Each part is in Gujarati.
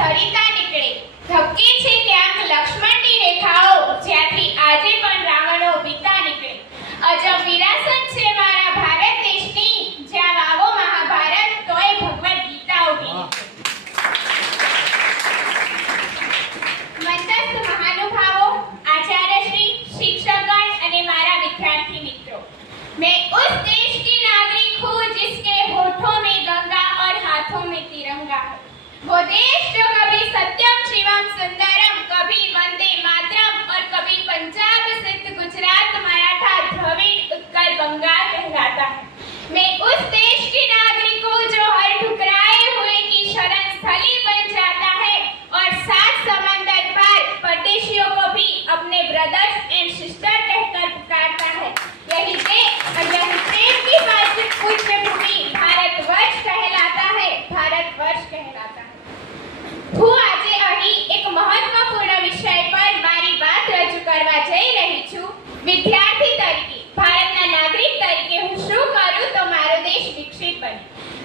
સરિતા નીકળે, ધબકે છે ક્યાંક લક્ષ્મણની રેખાઓ, જ્યાંથી આજે પણ રાવણો બીતા નીકળે. અજબ વિરાસત છે મારા ભારત દેશની, જ્યાં વાવો મહાભારત તોય ભગવદ ગીતા ઉભી નીકળે. મંચસ્થ મહાનુભાવો, આચાર્યશ્રી, શિક્ષકગણ અને મારા વિદ્યાર્થી મિત્રો, मैं उस देश की नागरिक हूँ जिसके होठों में गंगा और हाथों में तिरंगा है. वो देश जो कभी सत्यम शिवम सुंदरम, कभी वंदे मातरम और कभी पंजाब सिंध गुजरात मराठा द्रविड़ उत्कल बंगाल कहलाता है. मैं उस देश की नागरिक हूँ जो हर ठुकराए हुए की शरण स्थली बन जाता है और सात समंदर पार परदेशियों को भी अपने ब्रदर्स एंड सिस्टर कहकर पुकारता है. यही प्रेम की पूज्य भूमि भारतवर्ष कहलाता है, भारतवर्ष कहलाता है. હું આજે અહીં એક મહત્વપૂર્ણ વિષય પર મારી વાત રજૂ કરવા જઈ રહી છું. વિદ્યાર્થી તરીકે, ભારતના નાગરિક તરીકે હું શું કરું તો મારો દેશ વિકસિત બને.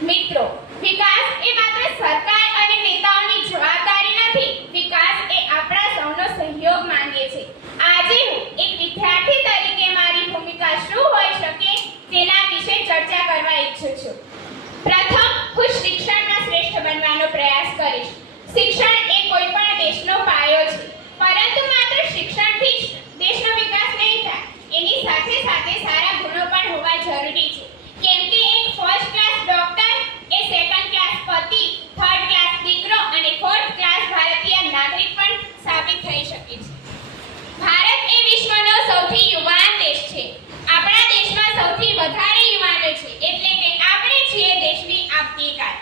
મિત્રો, વિકાસ એ માત્ર સરકાર અને નેતાઓની જવાબદારી નથી. વિકાસ એ આપણા સૌનો સહયોગ માંગે છે. આજે હું એક વિદ્યાર્થી તરીકે મારી ભૂમિકા શું હોઈ શકે તેના વિશે ચર્ચા કરવા ઈચ્છું છું. પ્રથમ, હું શિક્ષણમાં શ્રેષ્ઠ બનવાનો પ્રયાસ કરીશ. શિક્ષણ એ કોઈ પણ દેશનો પાયો છે, પરંતુ માત્ર શિક્ષણથી જ દેશનો વિકાસ નહીં થાય. એની સાથે સાથે સારા ગુણો પણ હોવા જરૂરી છે. કેમ કે એક ફર્સ્ટ ક્લાસ ડોક્ટર એ સેકન્ડ ક્લાસ પતિ, થર્ડ ક્લાસ દીકરો અને ફોર્થ ક્લાસ ભારતીય નાગરિક પણ સાબિત થઈ શકે છે. ભારત એ વિશ્વનો સૌથી યુવાન દેશ છે. આપણા દેશમાં સૌથી વધારે યુવાનો છે, એટલે કે આપણે છીએ દેશની આવતીકાલ.